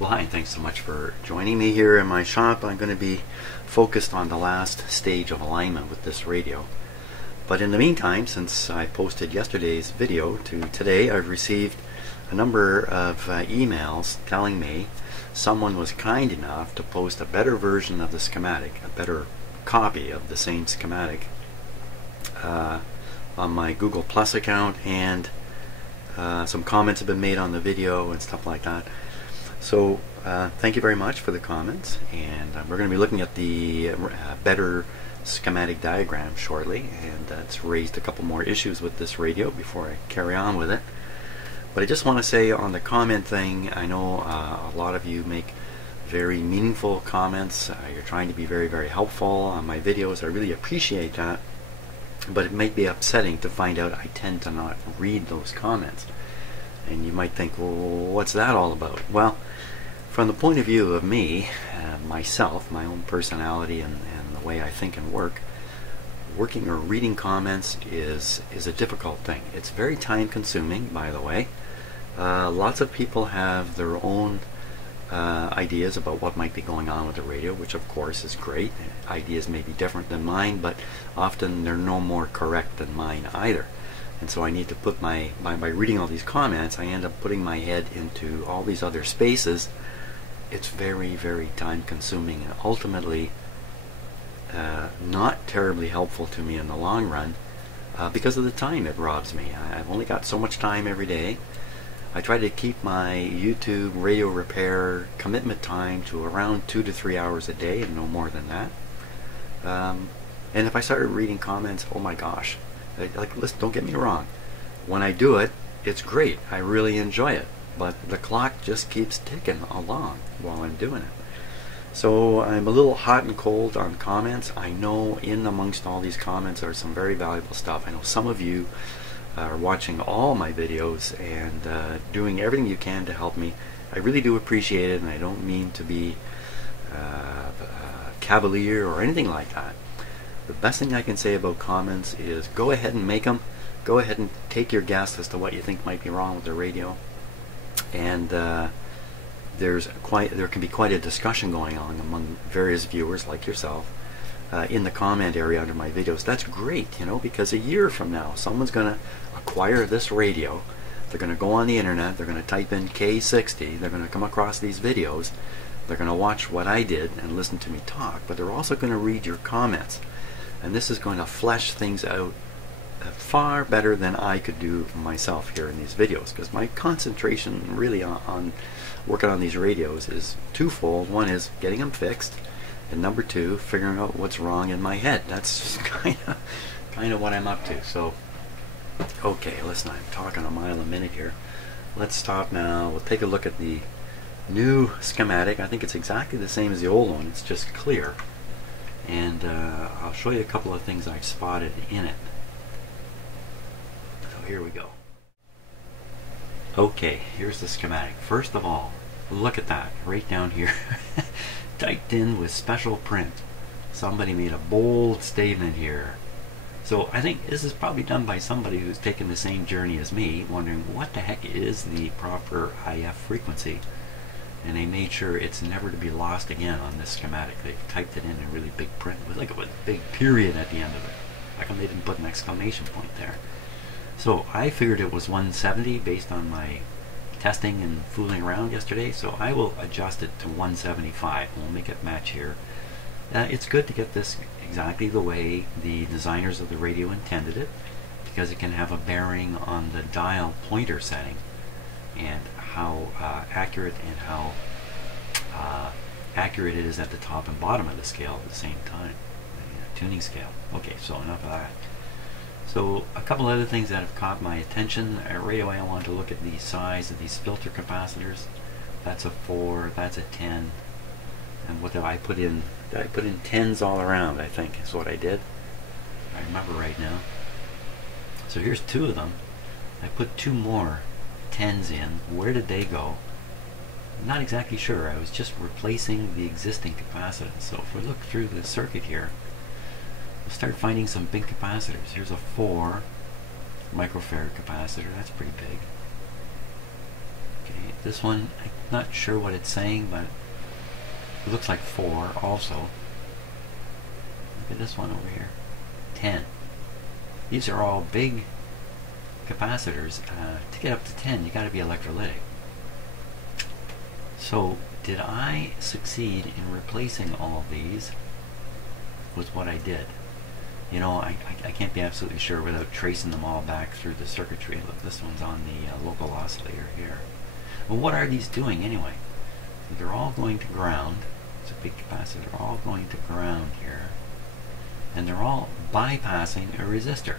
Well, hi, and thanks so much for joining me here in my shop. I'm going to be focused on the last stage of alignment with this radio. But in the meantime, since I posted yesterday's video to today, I've received a number of emails telling me someone was kind enough to post a better version of the schematic, a better copy of the same schematic on my Google Plus account, and some comments have been made on the video and stuff like that. So thank you very much for the comments, and we're going to be looking at the better schematic diagram shortly, and that's raised a couple more issues with this radio before I carry on with it. But I just want to say on the comment thing, I know a lot of you make very meaningful comments. You're trying to be very, very helpful on my videos. I really appreciate that, but it might be upsetting to find out I tend to not read those comments. And you might think, well, what's that all about? Well, from the point of view of me, myself, my own personality and the way I think and work, working or reading comments is a difficult thing. It's very time consuming, by the way. Lots of people have their own ideas about what might be going on with the radio, which of course is great. Ideas may be different than mine, but often they're no more correct than mine either. And so I need to put by reading all these comments, I end up putting my head into all these other spaces. It's very, very time consuming, and ultimately not terribly helpful to me in the long run because of the time it robs me. I've only got so much time every day. I try to keep my YouTube radio repair commitment time to around 2 to 3 hours a day, and no more than that. And if I started reading comments, oh my gosh. Like, listen, don't get me wrong. When I do it, it's great. I really enjoy it. But the clock just keeps ticking along while I'm doing it. So I'm a little hot and cold on comments. I know in amongst all these comments are some very valuable stuff. I know some of you are watching all my videos and doing everything you can to help me. I really do appreciate it, and I don't mean to be cavalier or anything like that. The best thing I can say about comments is go ahead and make them. Go ahead and take your guess as to what you think might be wrong with the radio. And there can be quite a discussion going on among various viewers like yourself in the comment area under my videos. That's great, you know, because a year from now someone's going to acquire this radio. They're going to go on the internet. They're going to type in K60. They're going to come across these videos. They're going to watch what I did and listen to me talk. But they're also going to read your comments. And this is going to flesh things out far better than I could do myself here in these videos, because my concentration really on working on these radios is twofold. One is getting them fixed, and number two, figuring out what's wrong in my head. That's kind of what I'm up to. So, okay, listen, I'm talking a mile a minute here. Let's stop now. We'll take a look at the new schematic. I think it's exactly the same as the old one. It's just clear. And I'll show you a couple of things I spotted in it. So here we go. Okay, here's the schematic. First of all, look at that, right down here. Typed in with special print. Somebody made a bold statement here. So I think this is probably done by somebody who's taken the same journey as me, wondering what the heck is the proper IF frequency. And they made sure it's never to be lost again on this schematic. They typed it in really big print with like a big period at the end of it. How come they didn't put an exclamation point there? So I figured it was 170 based on my testing and fooling around yesterday. So I will adjust it to 175. We'll make it match here. It's good to get this exactly the way the designers of the radio intended it, because it can have a bearing on the dial pointer setting and how accurate and how accurate it is at the top and bottom of the scale at the same time, the tuning scale. Okay, so enough of that. So a couple other things that have caught my attention. Right away I want to look at the size of these filter capacitors. That's a 4, that's a 10, and what did I put in? I put in 10s all around, I think is what I did. I remember right now. So here's 2 of them. I put 2 more 10s in. Where did they go? I'm not exactly sure. I was just replacing the existing capacitance. So if we look through the circuit here, we'll start finding some big capacitors. Here's a 4 microfarad capacitor. That's pretty big. Okay, this one, I'm not sure what it's saying, but it looks like 4 also. Look at this one over here, 10. These are all big capacitors. To get up to 10, you got to be electrolytic. So, did I succeed in replacing all of these with what I did? You know, I can't be absolutely sure without tracing them all back through the circuitry. Look, this one's on the local oscillator here. Well, what are these doing anyway? They're all going to ground. It's a big capacitor. They're all going to ground here. And they're all bypassing a resistor.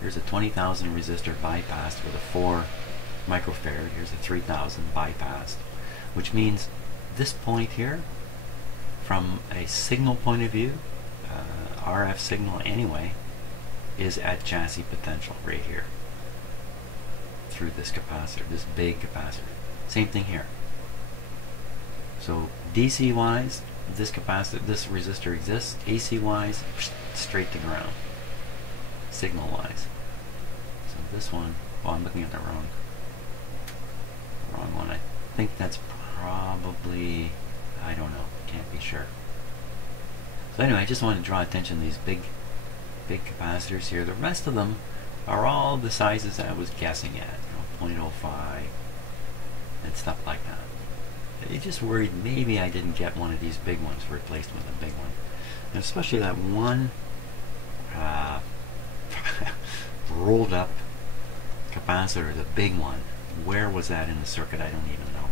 Here's a 20,000 resistor bypassed with a 4 microfarad. Here's a 3,000 bypassed. Which means this point here, from a signal point of view, RF signal anyway, is at chassis potential right here. Through this capacitor, this big capacitor. Same thing here. So DC wise, this capacitor, this resistor exists. AC wise, straight to ground. Signal wise. So this one, well, I'm looking at the wrong one. I think that's probably, I don't know, can't be sure. So anyway, I just want to draw attention to these big capacitors here. The rest of them are all the sizes I was guessing at, you know, 0.05 and stuff like that. It just worried maybe I didn't get one of these big ones replaced with a big one. And especially that one rolled up capacitor, the big one. Where was that in the circuit? I don't even know.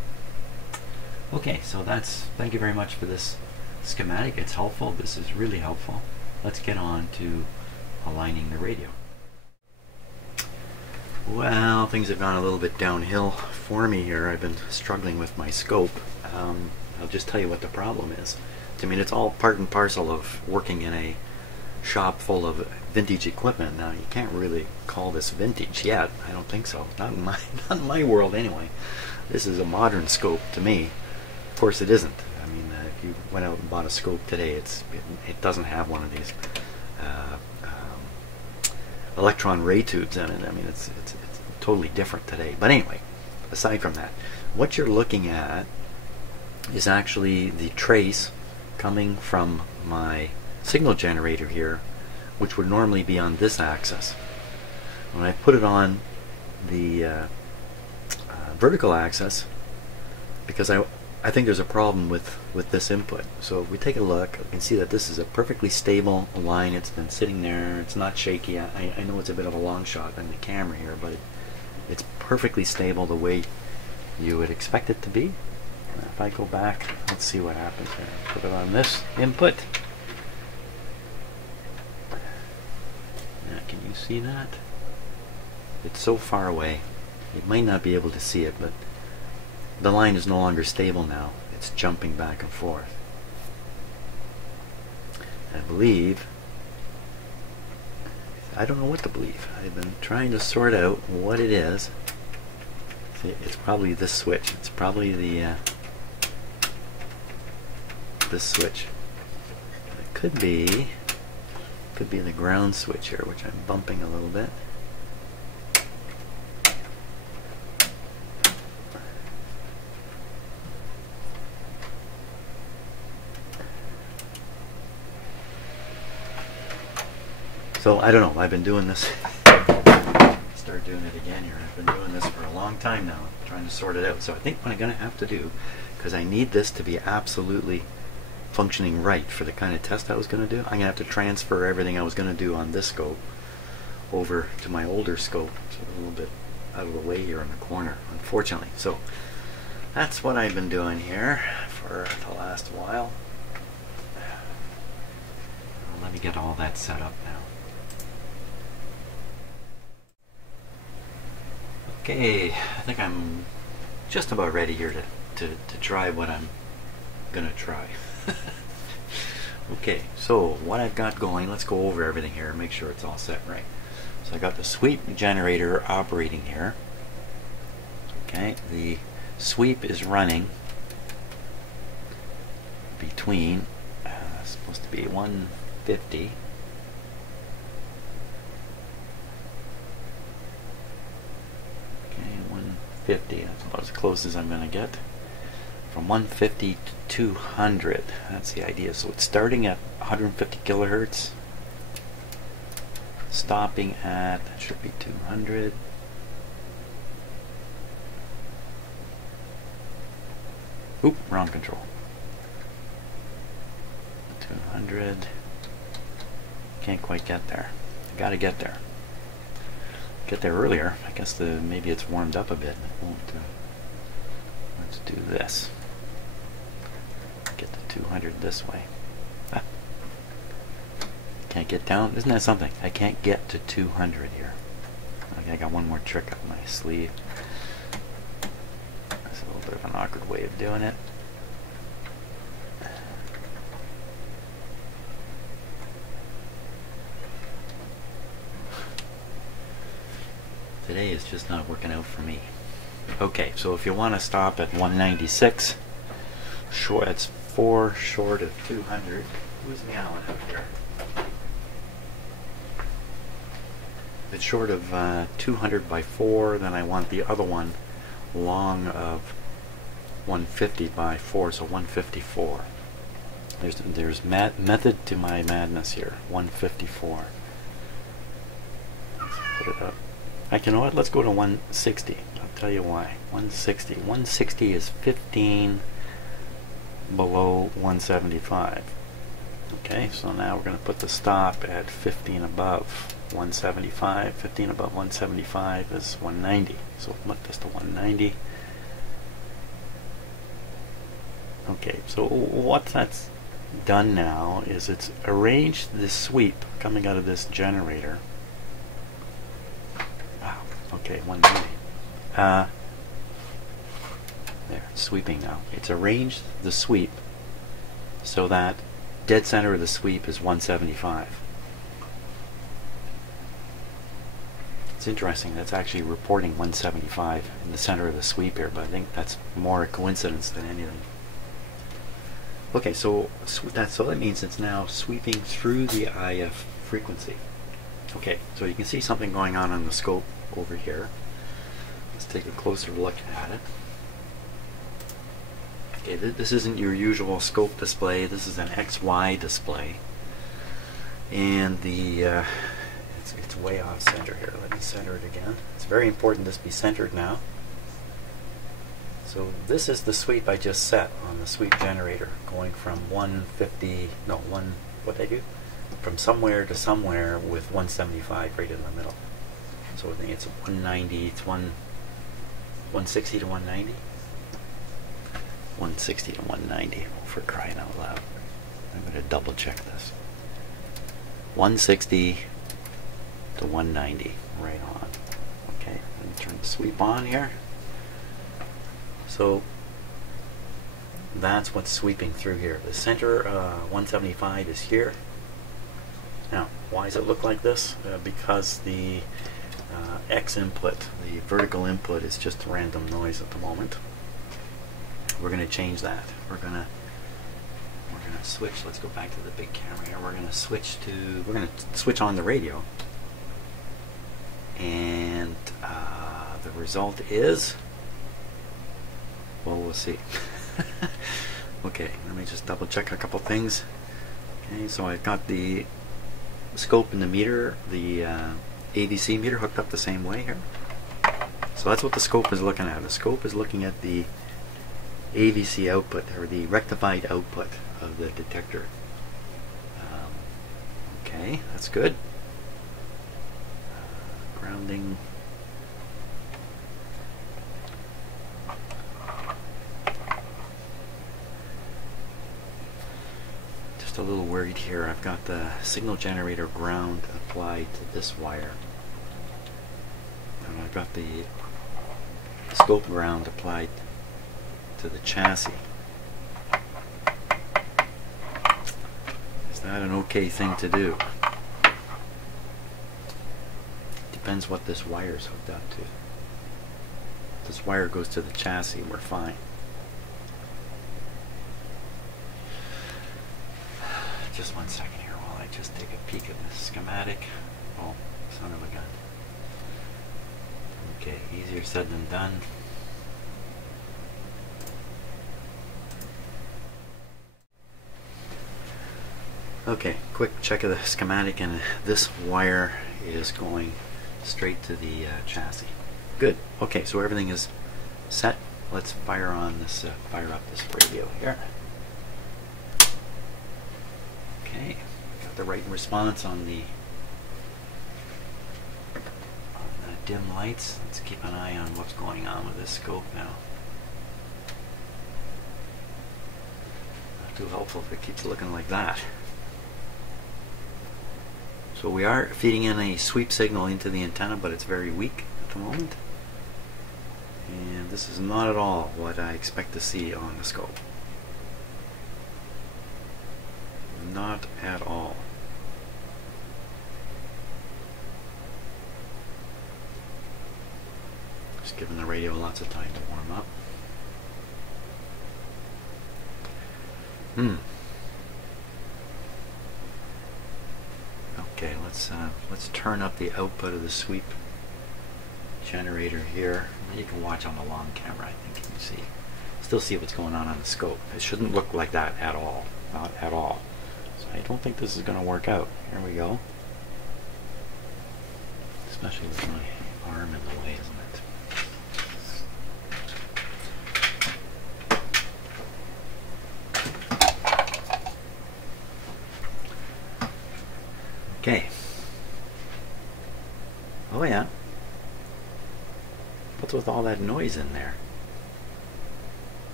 Okay, so thank you very much for this schematic. It's helpful. This is really helpful. Let's get on to aligning the radio. Well, things have gone a little bit downhill for me here. I've been struggling with my scope. I'll just tell you what the problem is. I mean, it's all part and parcel of working in a shop full of vintage equipment. Now, you can't really call this vintage yet. I don't think so. Not in my world anyway. This is a modern scope to me. Of course, it isn't. I mean, if you went out and bought a scope today, it doesn't have one of these electron ray tubes in it. I mean, it's totally different today. But anyway, aside from that, what you're looking at is actually the trace coming from my signal generator here, which would normally be on this axis. When I put it on the vertical axis, because I think there's a problem with this input. So if we take a look, we can see that this is a perfectly stable line. It's been sitting there. It's not shaky. I know it's a bit of a long shot on the camera here, but it's perfectly stable the way you would expect it to be. If I go back, let's see what happens here. Put it on this input. Now, can you see that? It's so far away. You might not be able to see it, but the line is no longer stable now. It's jumping back and forth. I believe, I don't know what to believe. I've been trying to sort out what it is. See, it's probably this switch. It's probably the this switch. It could be the ground switch here, which I'm bumping a little bit. So I don't know, I've been doing this, start doing it again here, I've been doing this for a long time now, trying to sort it out. So I think what I'm going to have to do, because I need this to be absolutely functioning right for the kind of test I was going to do, I'm going to have to transfer everything I was going to do on this scope over to my older scope. It's a little bit out of the way here in the corner, unfortunately. So that's what I've been doing here for the last while. Let me get all that set up now. Okay, I think I'm just about ready here to try what I'm gonna try. Okay, so what I've got going, let's go over everything here and make sure it's all set right. So I got the sweep generator operating here. Okay, the sweep is running between supposed to be 150 okay, 150. That's about as close as I'm going to get. From 150 to 200. That's the idea. So it's starting at 150 kilohertz, stopping at, that should be 200. Oop, wrong control. 200. Can't quite get there. I gotta get there. Get there earlier. I guess maybe it's warmed up a bit. It won't, let's do this. Get to 200 this way. Ah. Can't get down. Isn't that something? I can't get to 200 here. Okay, I got one more trick up my sleeve. That's a little bit of an awkward way of doing it. Today is just not working out for me. Okay, so if you want to stop at 196, short, that's 4 short of 200. Who's meowing out here? If it's short of 200 by 4, then I want the other one long of 150 by 4, so 154. There's method to my madness here. 154. Let's put it up. You know what? Let's go to 160. I'll tell you why. 160. 160 is 15 below 175. Okay, so now we're going to put the stop at 15 above 175. 15 above 175 is 190. So we'll put this to 190. Okay, so what that's done now is it's arranged the sweep coming out of this generator. Okay, 190. There, it's sweeping now. It's arranged the sweep so that dead center of the sweep is 175. It's interesting, that's actually reporting 175 in the center of the sweep here, but I think that's more a coincidence than anything. Okay, so that means it's now sweeping through the IF frequency. Okay, so you can see something going on the scope over here. Let's take a closer look at it. Okay, this isn't your usual scope display. This is an XY display, and it's way off center here. Let me center it again. It's very important this be centered now. So this is the sweep I just set on the sweep generator, going from 150. No, what they do? From somewhere to somewhere with 175 right in the middle. So I think it's 190, it's 160 to 190? 160 to 190, for crying out loud. I'm going to double check this. 160 to 190, right on. Okay, let me turn the sweep on here. So that's what's sweeping through here. The center 175 is here. Now, why does it look like this? Because the X input, the vertical input, is just random noise at the moment. We're going to change that. We're going to switch. Let's go back to the big camera here. We're going to switch on the radio, and the result is, well, we'll see. Okay, let me just double check a couple things. Okay, so I've got the scope and the meter, the AVC meter hooked up the same way here. So that's what the scope is looking at. The scope is looking at the AVC output, or the rectified output of the detector. Okay, that's good. Grounding. Just a little worried here. I've got the signal generator ground applied to this wire, and I've got the scope ground applied to the chassis. Is that an okay thing to do? Depends what this wire is hooked up to. If this wire goes to the chassis, we're fine. Just one second here while I just take a peek at this schematic. Oh, son of a gun. Okay, easier said than done. Okay, quick check of the schematic, and this wire is going straight to the chassis. Good. Okay, so everything is set. Let's fire on this, fire up this radio here. Okay, got the right response on the dim lights. Let's keep an eye on what's going on with this scope now. Not too helpful if it keeps looking like that. So we are feeding in a sweep signal into the antenna, but it's very weak at the moment. And this is not at all what I expect to see on the scope. Not at all. Just giving the radio lots of time to warm up. Okay, let's turn up the output of the sweep generator here. You can watch on the long camera. I think you can still see what's going on the scope. It shouldn't look like that at all, not at all. So I don't think this is going to work out. Here we go. Especially with my arm in the way, isn't it? Okay. Oh yeah. What's with all that noise in there?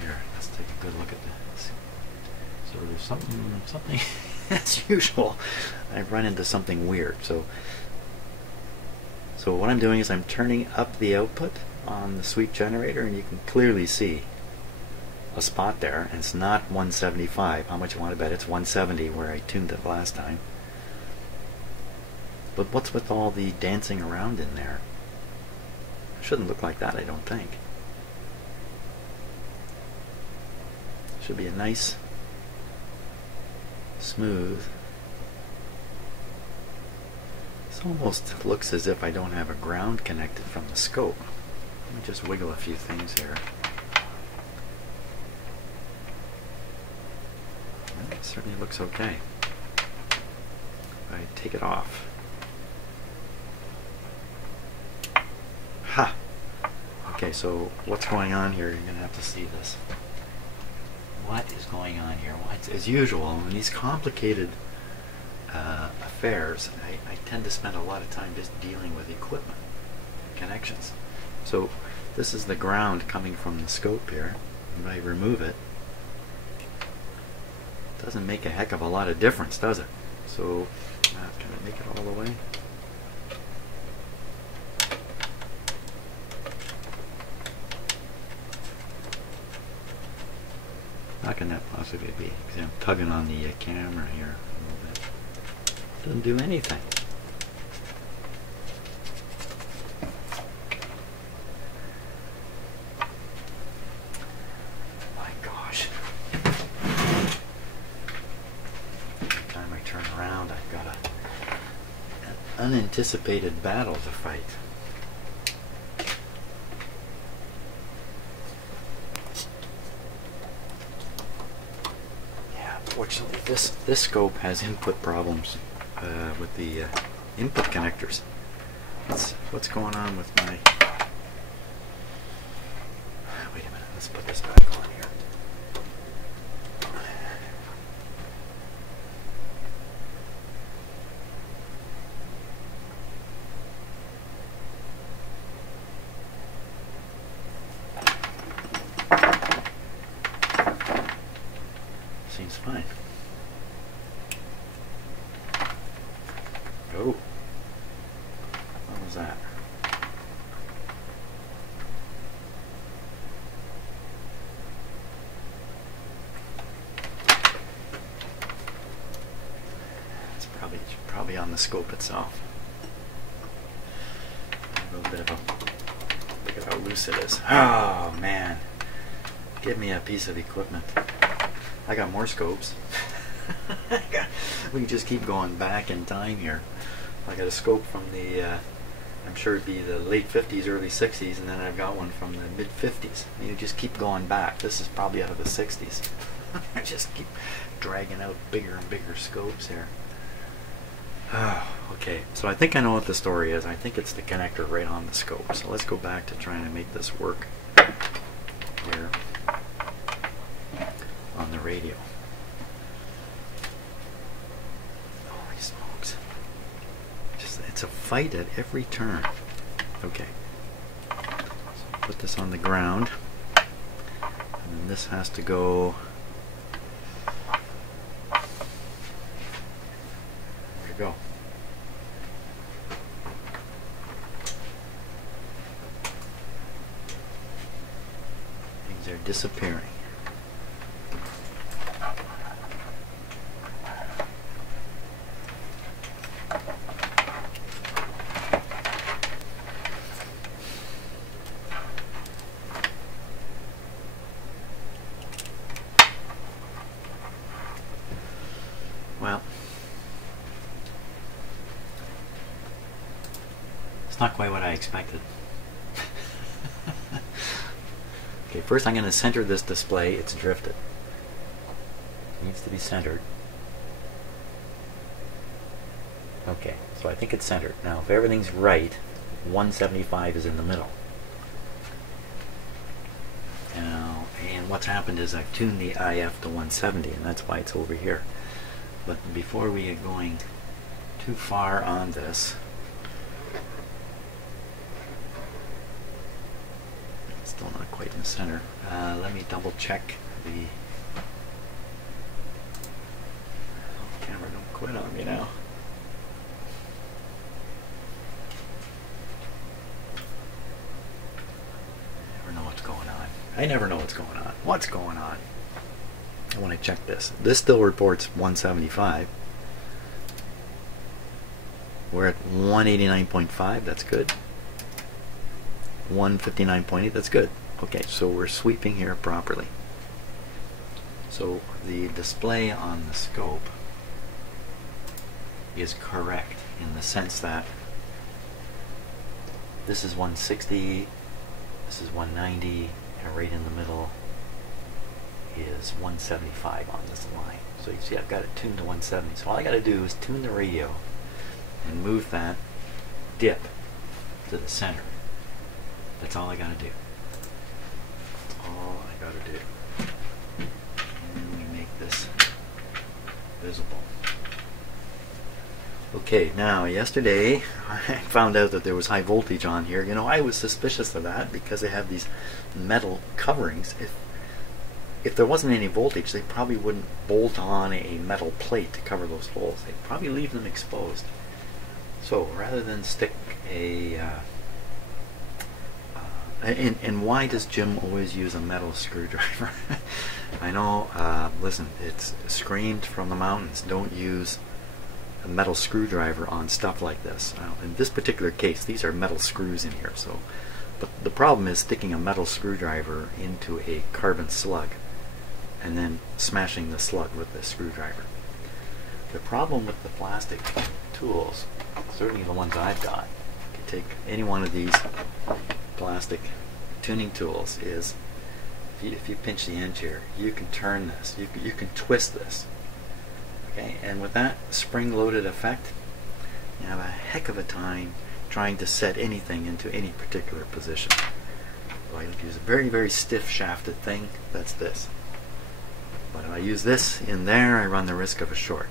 Here, let's take a good look at this. So there's something as usual. I've run into something weird. So what I'm doing is I'm turning up the output on the sweep generator, and you can clearly see a spot there, and it's not 175. How much you want to bet it's 170 where I tuned it last time. But what's with all the dancing around in there? It shouldn't look like that, I don't think. Should be a nice, smooth. This almost looks as if I don't have a ground connected from the scope. Let me just wiggle a few things here. It certainly looks okay. I take it off. Ha! Okay, so what's going on here? You're going to have to see this. What is going on here? Well, as usual, in these complicated affairs, I tend to spend a lot of time just dealing with equipment connections. So this is the ground coming from the scope here. When I remove it, doesn't make a heck of a lot of difference, does it? So, can I make it all the way? How can that possibly be? Because I'm tugging on the camera here a little bit. Doesn't do anything. My gosh. Every time I turn around, I've got an unanticipated battle to fight. Fortunately, this scope has input problems with the input connectors. What's going on with my... Wait a minute, let's put this back on here. Seems fine. Oh, what was that? It's probably on the scope itself. A little bit of a look at how loose it is. Oh man, give me a piece of equipment. I got more scopes. We can just keep going back in time here. I got a scope from the, I'm sure it'd be the late 50s, early 60s, and then I've got one from the mid 50s. You just keep going back. This is probably out of the 60s. I just keep dragging out bigger and bigger scopes here. Okay, so I think I know what the story is. I think it's the connector right on the scope. So let's go back to trying to make this work here on the radio. Holy smokes. It's a fight at every turn. Okay. So put this on the ground. And then this has to go. Where'd it go? Things are disappearing. Well, it's not quite what I expected. Okay, first I'm going to center this display. It's drifted. It needs to be centered. Okay, so I think it's centered. Now, if everything's right, 175 is in the middle. Now, and what's happened is I've tuned the IF to 170, and that's why it's over here. But before we get going too far on this, still not quite in the center. Let me double check the camera. Don't quit on me now. I never know what's going on. I never know what's going on. What's going on? When I check this still reports 175. We're at 189.5. That's good. 159.8. That's good. Okay, so we're sweeping here properly. So the display on the scope is correct in the sense that this is 160, this is 190, and right in the middle is 175 on this line. So you see I've got it tuned to 170. So all I got to do is tune the radio and move that dip to the center. That's all I got to do. That's all I got to do. And we make this visible. Okay, now yesterday I found out that there was high voltage on here. You know, I was suspicious of that because they have these metal coverings. If there wasn't any voltage, they probably wouldn't bolt on a metal plate to cover those holes. They'd probably leave them exposed. So rather than stick a and why does Jim always use a metal screwdriver? I know, listen, it's screamed from the mountains, don't use a metal screwdriver on stuff like this. In this particular case, these are metal screws in here, so but the problem is sticking a metal screwdriver into a carbon slug and then smashing the slug with the screwdriver. The problem with the plastic tools, certainly the ones I've got, you can take any one of these plastic tuning tools, is if you pinch the edge here, you can turn this, you can twist this. Okay, and with that spring-loaded effect, you have a heck of a time trying to set anything into any particular position. So I use a very, very stiff shafted thing. That's this. But if I use this in there, I run the risk of a short.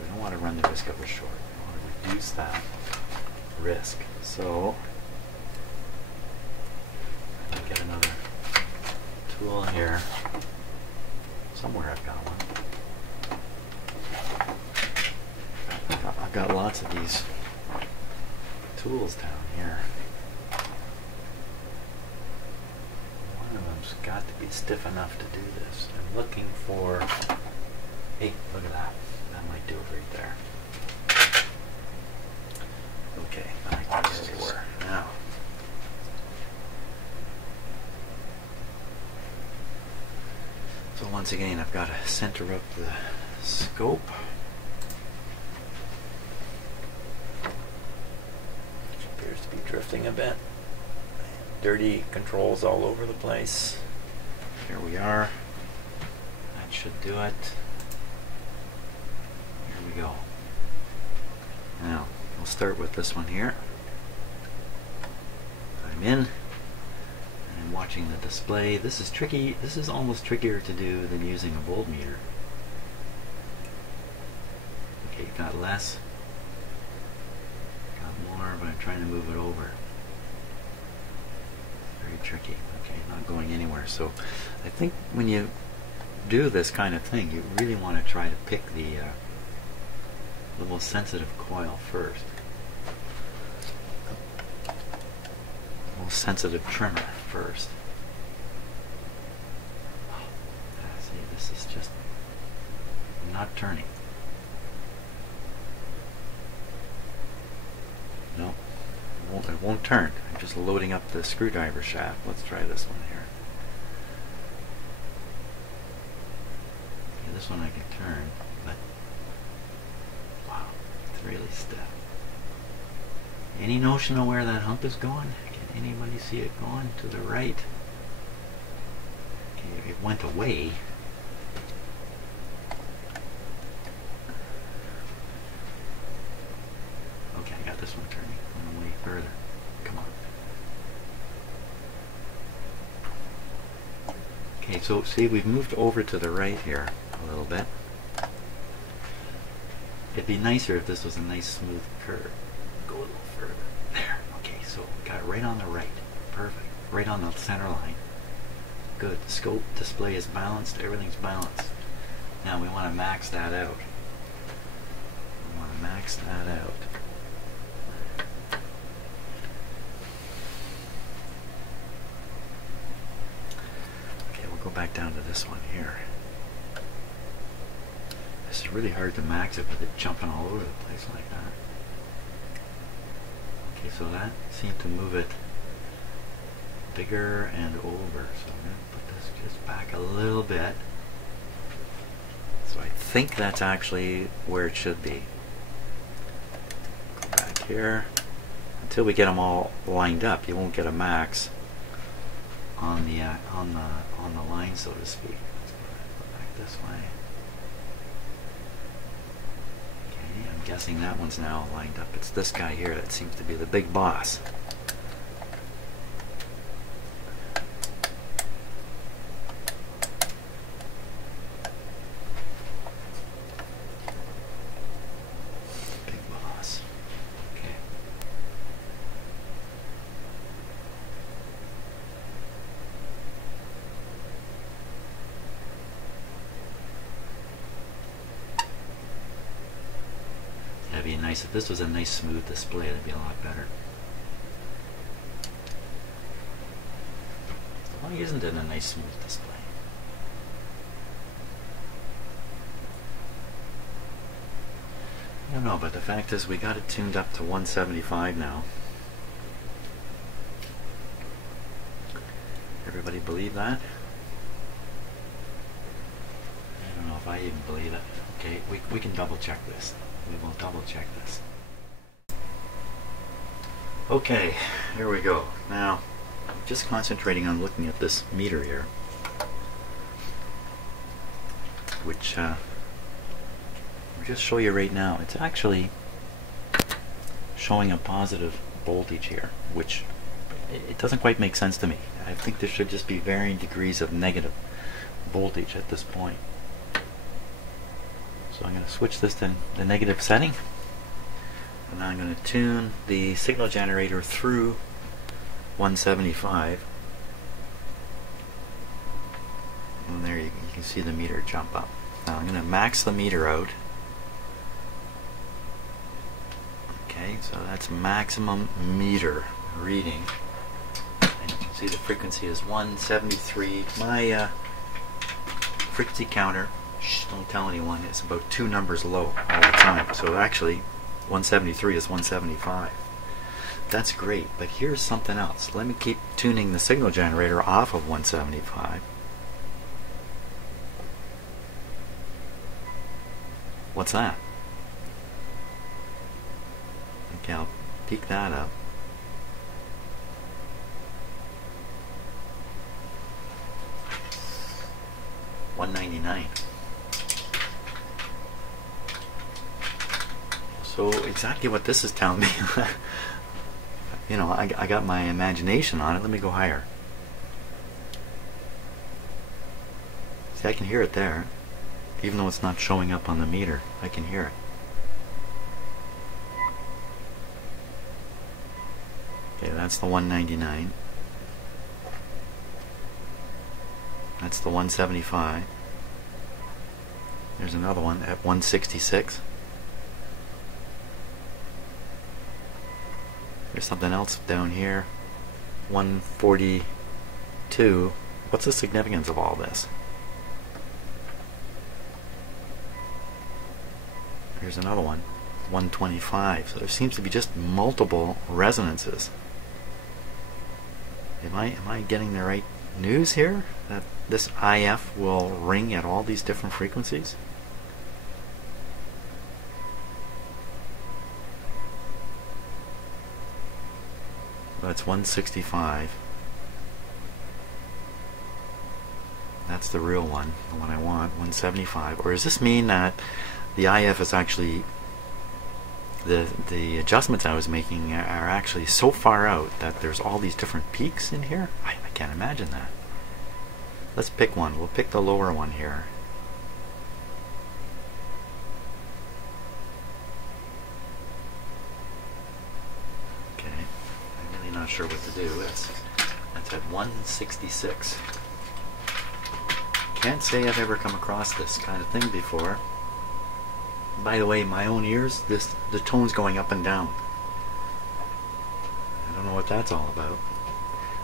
We don't want to run the risk of a short. We want to reduce that risk. So I'll get another tool here. Somewhere I've got one. I've got lots of these tools down here. One of them's got to be stiff enough to do this. I'm looking for... Hey, look at that. That might do it right there. Okay, I got where we were. Now, so once again, I've got to center up the scope. Which appears to be drifting a bit. Dirty controls all over the place. Here we are. That should do it. Here we go. Now, we'll start with this one here. I'm in. I'm watching the display. This is tricky. This is almost trickier to do than using a voltmeter. Okay, got less. Got more, but I'm trying to move it over. Very tricky. Okay, not going anywhere. So I think when you do this kind of thing, you really want to try to pick the most sensitive coil first. The most sensitive trimmer first. See, this is just not turning. No, it won't turn. I'm just loading up the screwdriver shaft. Let's try this one here. Okay, this one I can turn, but wow, it's really stiff. Any notion of where that hump is going? Can anybody see it going to the right? Okay, it went away. Okay, I got this one turning. Going way further. Come on. Okay, so see, we've moved over to the right here a little bit. It'd be nicer if this was a nice smooth curve. Go a little further. There. Okay, so got it right on the right. Perfect. Right on the center line. Good. The scope display is balanced. Everything's balanced. Now we want to max that out. We want to max that out. Okay, we'll go back down to this one here. This is really hard to max it with it jumping all over the place like that. Okay, so that seemed to move it bigger and over. So I'm going to put this just back a little bit. So I think that's actually where it should be. Go back here. Until we get them all lined up, you won't get a max on the line, so to speak. Let's go back this way. Okay, I'm guessing that one's now lined up. It's this guy here that seems to be the big boss. That'd be nice. If this was a nice smooth display, that'd be a lot better. Why isn't it a nice smooth display? I don't know, but the fact is we got it tuned up to 175 now. Everybody believe that? I don't know if I even believe it. Okay, we can double check this. We will double check this. Okay, here we go. Now, I'm just concentrating on looking at this meter here, which I'll just show you right now. It's actually showing a positive voltage here, which it doesn't quite make sense to me. I think there should just be varying degrees of negative voltage at this point. So I'm going to switch this to the negative setting, and I'm going to tune the signal generator through 175, and there you can see the meter jump up. Now I'm going to max the meter out. Okay, so that's maximum meter reading, and you can see the frequency is 173. My frequency counter, don't tell anyone, it's about 2 numbers low all the time. So actually 173 is 175. That's great, but here's something else. Let me keep tuning the signal generator off of 175. What's that? Okay, I'll peak that up. $1.99. So exactly what this is telling me, you know, I got my imagination on it. Let me go higher. See, I can hear it there. Even though it's not showing up on the meter, I can hear it. Okay, that's the 199. That's the 175. There's another one at 166. There's something else down here. 142. What's the significance of all this? Here's another one. 125. So there seems to be just multiple resonances. Am I getting the right news here? That this IF will ring at all these different frequencies? That's 165. That's the real one, the one I want, 175. Or does this mean that the IF is actually, the adjustments I was making are actually so far out that there's all these different peaks in here? I can't imagine that. Let's pick one. We'll pick the lower one here. Okay, I'm really not sure what to do. That's at 166. Can't say I've ever come across this kind of thing before. By the way, my own ears, the tone's going up and down. I don't know what that's all about.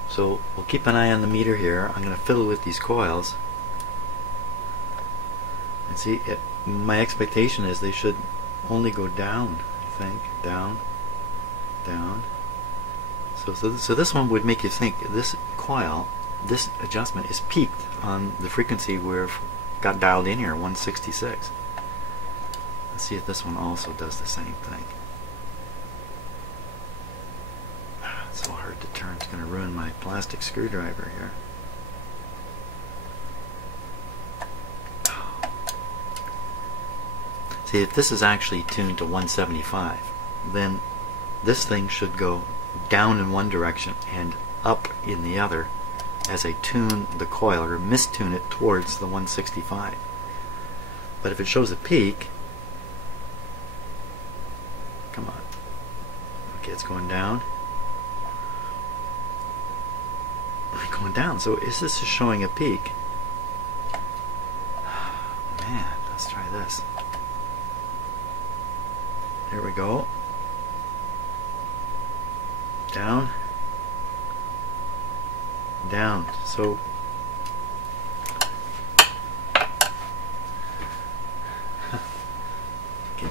So we'll keep an eye on the meter here. I'm going to fiddle with these coils. And see, my expectation is they should only go down, I think. Down, down. So this one would make you think this coil, this adjustment is peaked on the frequency we've got dialed in here, 166. Let's see if this one also does the same thing. It's so hard to turn. It's going to ruin my plastic screwdriver here. See, if this is actually tuned to 175, then this thing should go down in one direction and up in the other as I tune the coil or mistune it towards the 165. But if it shows a peak, come on. Okay, it's going down. Going down. So is this showing a peak? Man, let's try this. There we go. Down. Down. So okay,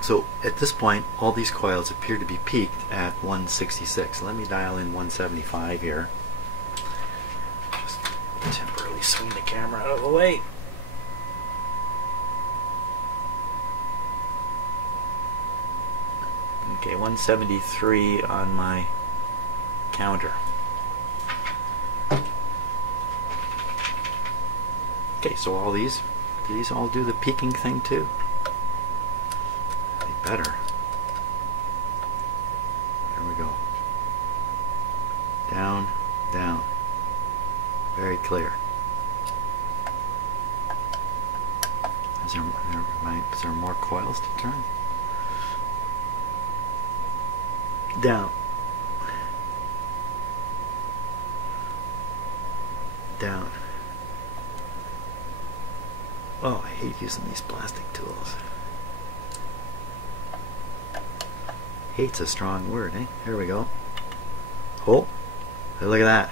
so at this point all these coils appear to be peaked at 166. Let me dial in 175 here. Just temporarily swing the camera out of the way. Okay, 173 on my counter. Okay, so all these, do these all do the peaking thing too? They better. There we go. Down, down. Very clear. Is there more coils to turn? Down. Down. Oh, I hate using these plastic tools. Hate's a strong word, eh? Here we go. Oh, hey, look at that.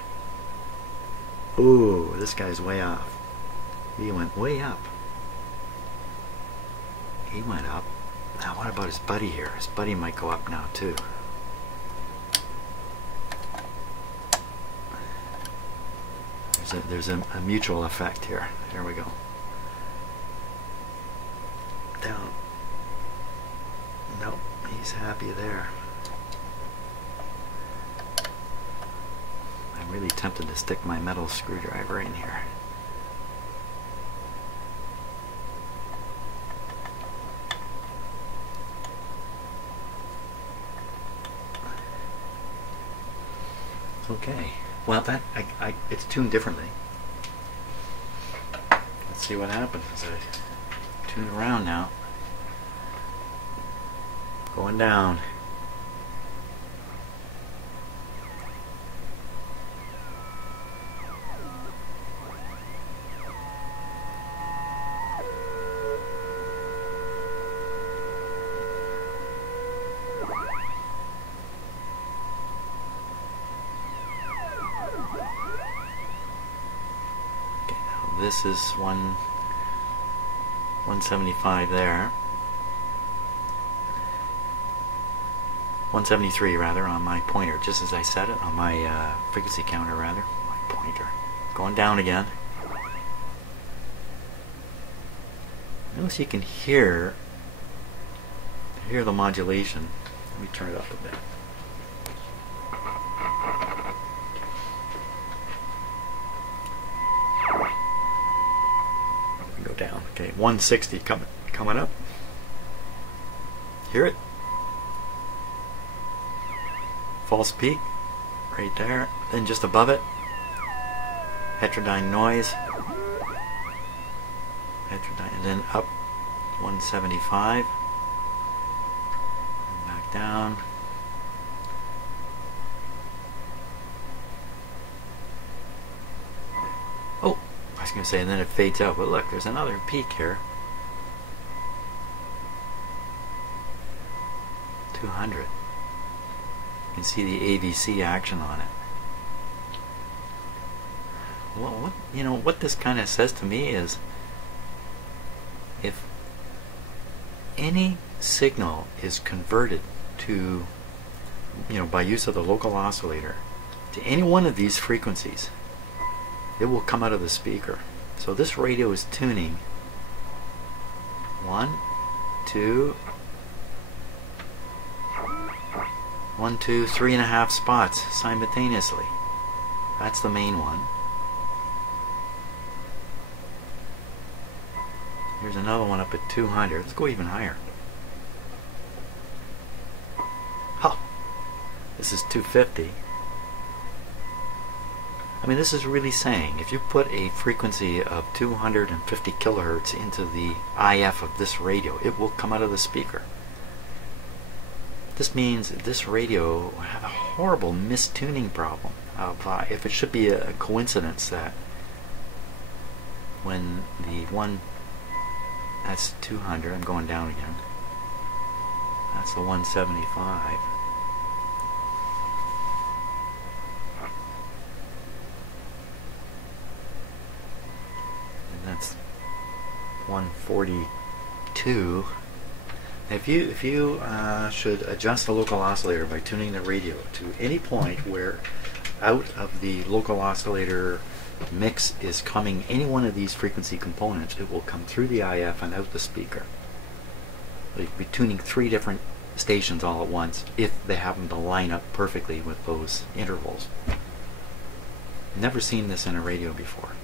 Ooh, this guy's way off. He went way up. He went up. Now what about his buddy here? His buddy might go up now too. There's a mutual effect here. Here we go. Down. Nope, he's happy there. I'm really tempted to stick my metal screwdriver in here. Okay, well that it's tuned differently. Let's see what happens as I tune around now. Going down. This is 175 there. 173 rather on my pointer, just as I set it, on my frequency counter rather, my pointer. Going down again. Notice you can hear the modulation. Let me turn it up a bit. Go down. Okay, 160 coming up. Hear it? False peak, right there. Then just above it, heterodyne noise. Heterodyne, and then up 175. And back down. Oh, I was going to say, and then it fades out. But look, there's another peak here. 200. You can see the AVC action on it. Well, what this kind of says to me is, if any signal is converted to, by use of the local oscillator, to any one of these frequencies, it will come out of the speaker. So this radio is tuning 1, 2, 3.5 spots simultaneously. That's the main one. Here's another one up at 200. Let's go even higher. Huh. This is 250. I mean, this is really saying, if you put a frequency of 250 kilohertz into the IF of this radio, it will come out of the speaker. This means this radio will have a horrible mistuning problem. If it should be a coincidence that when the one, that's 200, I'm going down again, that's the 175. And that's 142. If you should adjust the local oscillator by tuning the radio to any point where out of the local oscillator mix is coming any one of these frequency components, it will come through the IF and out the speaker. So you'll be tuning 3 different stations all at once if they happen to line up perfectly with those intervals. Never seen this in a radio before.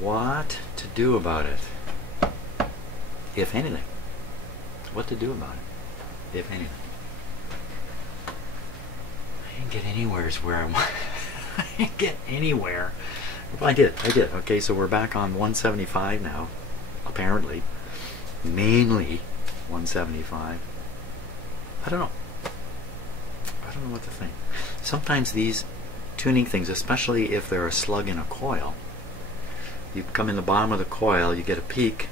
What to do about it? If anything. What to do about it, if anything. I didn't get anywhere where I want. I didn't get anywhere. Well, I did. Okay, so we're back on 175 now, apparently. Mainly 175. I don't know. I don't know what to think. Sometimes these tuning things, especially if they're a slug in a coil, you come in the bottom of the coil, you get a peak,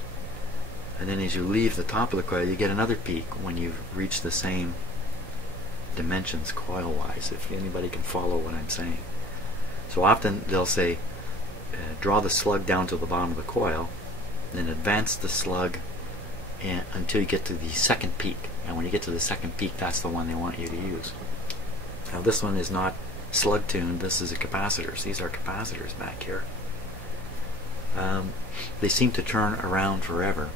and then as you leave the top of the coil, you get another peak when you've reached the same dimensions coil-wise, if anybody can follow what I'm saying. So often they'll say, draw the slug down to the bottom of the coil, then advance the slug until you get to the second peak. And when you get to the second peak, that's the one they want you to use. Now this one is not slug tuned, this is a capacitors. These are capacitors back here. They seem to turn around forever.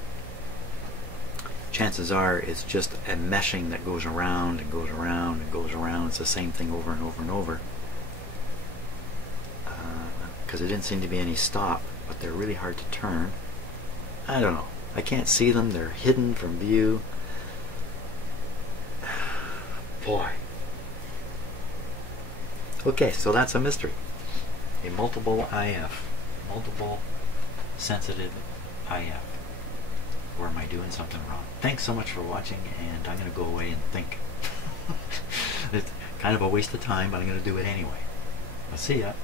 Chances are it's just a meshing that goes around and goes around and goes around. It's the same thing over and over and over. Because there didn't seem to be any stop, but they're really hard to turn. I don't know. I can't see them. They're hidden from view. Boy. Okay, so that's a mystery. A multiple IF. Multiple sensitive IF. Or am I doing something wrong? Thanks so much for watching, and I'm going to go away and think. It's kind of a waste of time, but I'm going to do it anyway. I'll see ya.